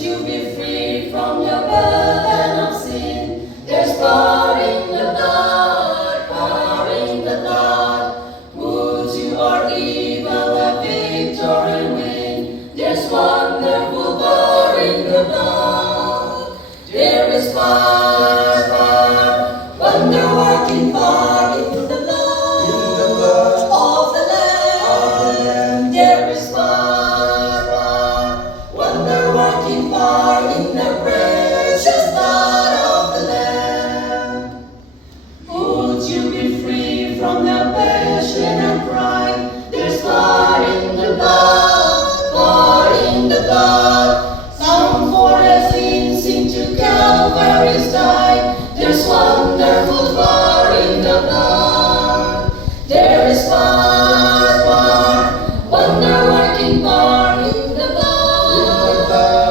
you be free from your burden of sin? There's power in the blood, power in the blood. Would you or evil a victory win? There's wonderful power in the blood. There is power, power, wonder-working power in the blood of the Lamb. There is power, wonder-working power in the precious blood of the Lamb. Would you be free from the passion and pride? There's power in the blood, power in the blood. Some for the sins into Calvary's died. There's wonderful power in the blood. There is power, power, wonder-working power in the blood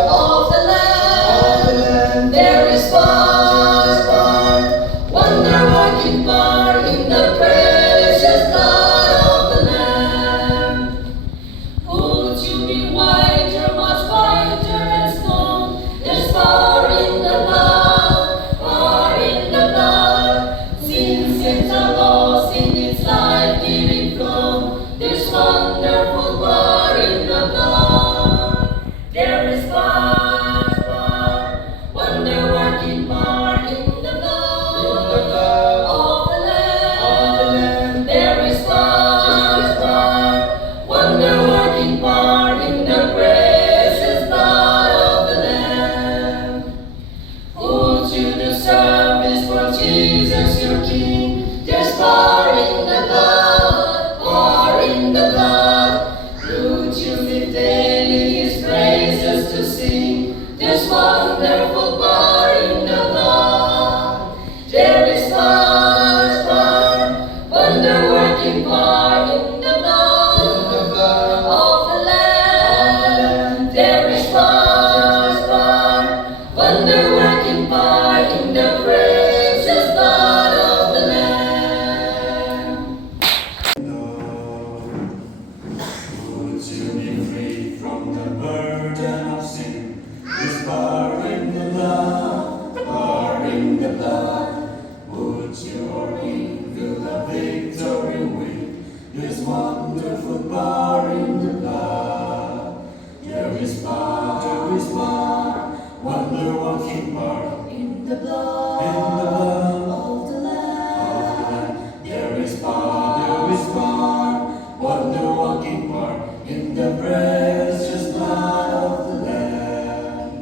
of the Lamb. There is power, power, wonder-working power in the precious blood of the Lamb. Would you be whiter, much whiter than snow? There's power in the blood, power in the blood. Sin sets a loss in its life-giving flow. There's wonderful power in the blood. There is power, power, wonder-working power in the blood of the Lamb. There is power, power, wonder-working power in the precious blood of the Lamb. Would you do service for Jesus your King? There's power in the blood, power in the blood. Would you live daily His praises to sing? There's wonderful power in the blood. There is power, power, wonder-working power in the blood of the Lamb. There is power, power, wonder-working power in the precious blood of the Lamb. Would you be free from the burden of sin? There's power in the blood, power in the blood. Would you or evil a victory win? There's wonderful power in the blood. There is power, wonder-working power In the blood of the Lamb. There is power, wonder-working power in the precious blood of the Lamb.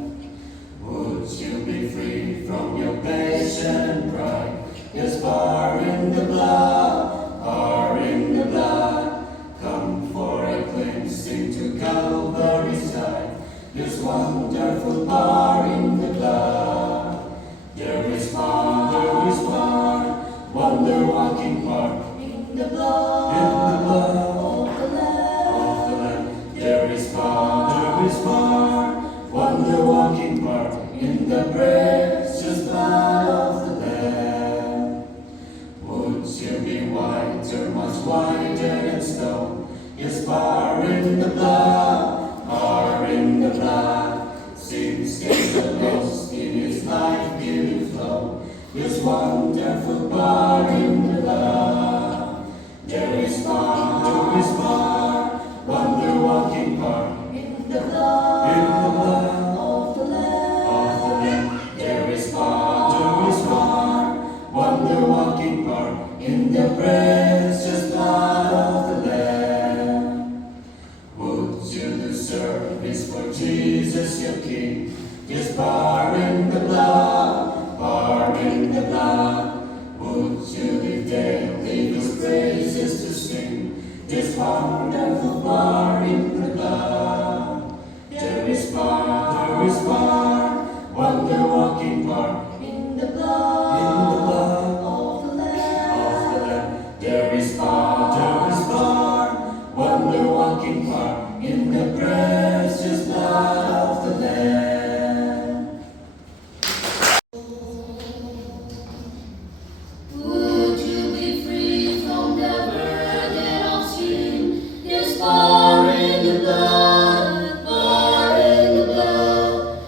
Would you be free from your passion and pride? There's power in the blood, power in the blood. Come for a cleansing to Calvary's side. There's wonderful power in the blood. There is power, wonder-working power In the blood of the Lamb. There is power, wonder-working power in the precious blood of the Lamb. Would you be whiter, much whiter than snow? Yes, power in the blood, power in the blood. Sin stains the lost in its life-giving flow. Yes, wonderful power in the blood. There is power, wonder-working power In the blood of the Lamb. There is power, wonder-working power in the precious blood of the Lamb. Would you do service for Jesus your King? There's power in the blood, power in the blood. Would you live daily His praises to sing? There's wonderful power in the blood. There is power, wonder-working power In the blood of the Lamb. There is power, wonder-working power in the precious blood of the Lamb. Would you be free from the burden of sin? There's power in the blood, power in the blood.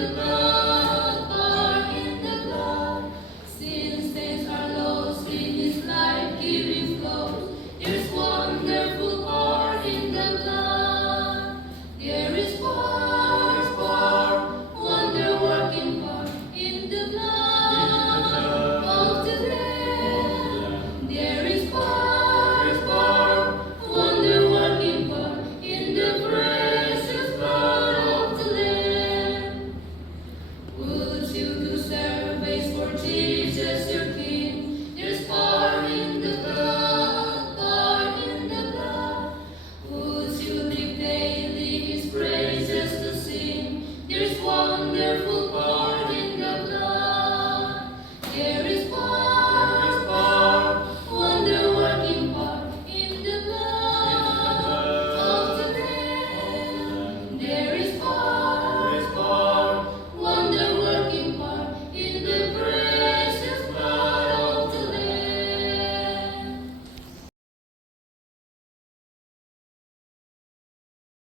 the